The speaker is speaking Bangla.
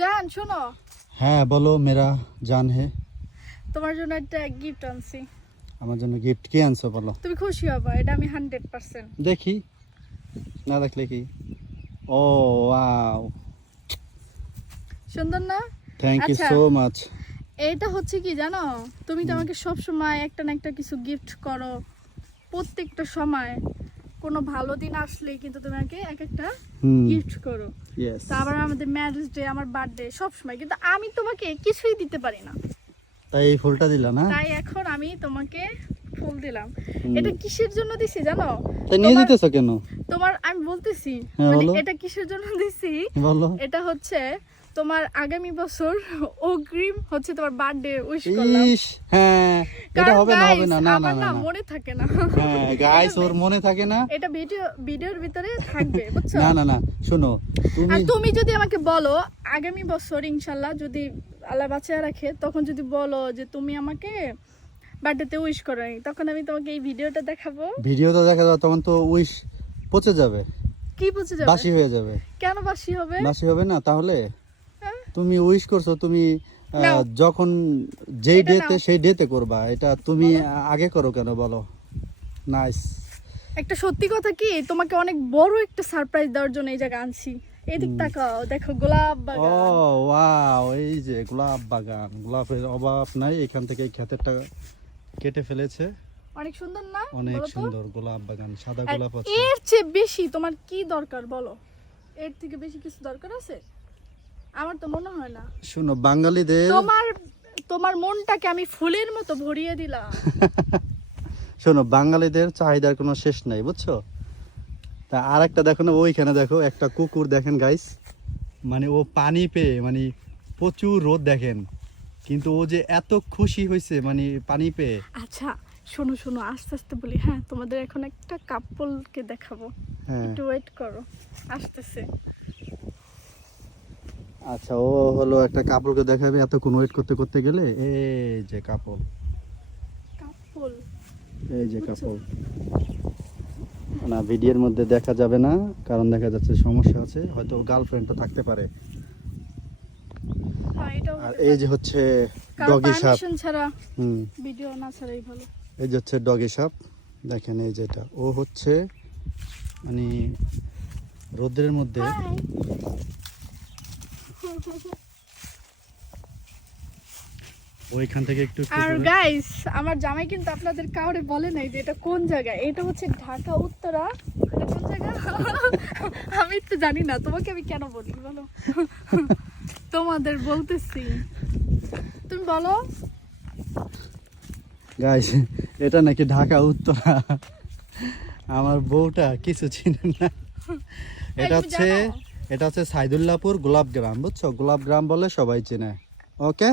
জান শোনো, হ্যাঁ বলো মেরা জান হে। তোমার জন্য একটা গিফট আনছি। আমার জন্য গিফট কি আনছো বলো? তুমি খুশি হবা, এটা আমি 100%। দেখি, না দেখলে কি? ও ওয়াও, সুন্দর না? থ্যাংক ইউ আচ্ছা, সো মাচ। এটা হচ্ছে কি জানো, তুমি তো আমাকে সব সময় একটা না একটা কিছু গিফট করো, প্রত্যেকটা সময় কোনো ভালো দিন আসলে কিন্তু তুমি আমাকে এক একটা গিফট করো। ইয়েস। তারপর আমাদের ম্যারেজ ডে, আমার বার্থডে, সব সময় কিন্তু আমি তোমাকে কিছুই দিতে পারি না। তাই এই ফুলটা দিলা না? তাই এখন আমি তোমাকে ফুল দিলাম। এটা কিসের জন্য দিছি জানো? তাই নিয়ে যেতেছো কেন? তোমার আমি বলতেছি, হ্যাঁ, মানে বলো। এটা কিসের জন্য দিছি বলো। এটা হচ্ছে তোমার আগামী বছর অগ্রিম হচ্ছে তোমার বার্থডে উইশ করলাম। ইস, হ্যাঁ এটা কারণ হবে না, হবে guys, না, না না আমার না না না। মনে থাকে না। হ্যাঁ গাইস, ওর মনে থাকে না। এটা ভিডিওর ভিতরে থাকবে, বুঝছো? না না না, শোনো তুমি। আর তুমি যদি আমাকে বলো আগামী বছর ইনশাআল্লাহ যদি আল্লাহ বাঁচিয়ে রাখে, তখন যদি বলো যে তুমি আমাকে বার্থডেতে উইশ করো, তখন আমি তোমাকে এই ভিডিওটা দেখাবো। ভিডিওটা দেখা যাবে তখন তো উইশ পচে যাবে, কি বুঝে যাবে? বাসি হয়ে যাবে। কেন বাসি হবে? বাসি হবে না তাহলে? হ্যাঁ? তুমি উইশ করছো, তুমি নাও। যখন যেই এটা ডেতে নাও। সেই ডেতে করবা, এটা তুমি বলো। আগে করো কেন বলো? নাইস। একটা সত্যি কথা কি, তোমাকে অনেক বড় একটা সারপ্রাইজ দেওয়ার জন্য এই জায়গা আনছি। এদিক তাকাও, দেখো গোলাপ ও বাগান। ওয়াও, এই যে গোলাপ বাগান, গোলাপের অভাব নাই এখান থেকে। এই ক্ষেতেরটা কেটে ফেলেছে। অনেক সুন্দর না? অনেক বলো তো? সুন্দর গোলাপ বাগান, সাদা আর গোলাপ আছে। এর চেয়ে বেশি তোমার কি দরকার বলো? এর থেকে বেশি কিছু দরকার আছে? আমার তো মনে হয় না। শোনো বাঙালিদের, তোমার মনটাকে আমি ফুলের মতো ভরিয়ে দিলাম। শোনো বাঙালিদের চাহিদার কোনো শেষ নাই, বুঝছো? তা আর একটা দেখো না, ওইখানে দেখো একটা কুকুর, দেখেন গাইস, মানে ও পানি পেয়ে, মানে প্রচুর রোদ দেখেন, কিন্তু ও যে এত খুশি হয়েছে মানে পানি পেয়ে। আচ্ছা শোনো শোনো, আস্তে আস্তে বলি। হ্যাঁ, তোমাদের এখন একটা কাপলকে দেখাবো, হ্যাঁ একটু ওয়েট করো, আসতেছে। আচ্ছা, ও হলো একটা কাপড়কে দেখাবে, এতক্ষণ ওয়েট করতে করতে গেলে। এই যে কাপড়, কাপল, এই যে বুঝছো? কাপড়। না ভিডিওর মধ্যে দেখা যাবে না, কারণ দেখা যাচ্ছে সমস্যা আছে, হয়তো গার্লফ্রেন্ডও থাকতে পারে। হ্যাঁ, এটাও আর হতে এই পারে। যে হচ্ছে কারো ডগি সাপ। পারমিশন ছাড়া হুম, ভিডিও না ছাড়াই ভালো। এই যে হচ্ছে ডগি সাপ, দেখেন এই যেটা, ও হচ্ছে মানে রোদ্রের মধ্যে। হাই। ওইখান থেকে একটু একটু আর করে- গাইস, আমার জামাই কিন্তু আপনাদের কাউরে বলে নাই যে এটা কোন জায়গা। এটা হচ্ছে ঢাকা উত্তরা। এটা কোন জায়গা? আমি তো জানি না, তোমাকে আমি কেন বলি বলো? তোমাদের বলতেছি, তুমি বলো। গাইস, এটা নাকি ঢাকা উত্তরা। আমার বউটা কিছু চিনে না। এটা তুমি হচ্ছে, জানো? এটা হচ্ছে সাইদুল্লাহপুর গোলাপ গ্রাম, বুঝছো? গোলাপ গ্রাম বলে সবাই চেনে। ওকে।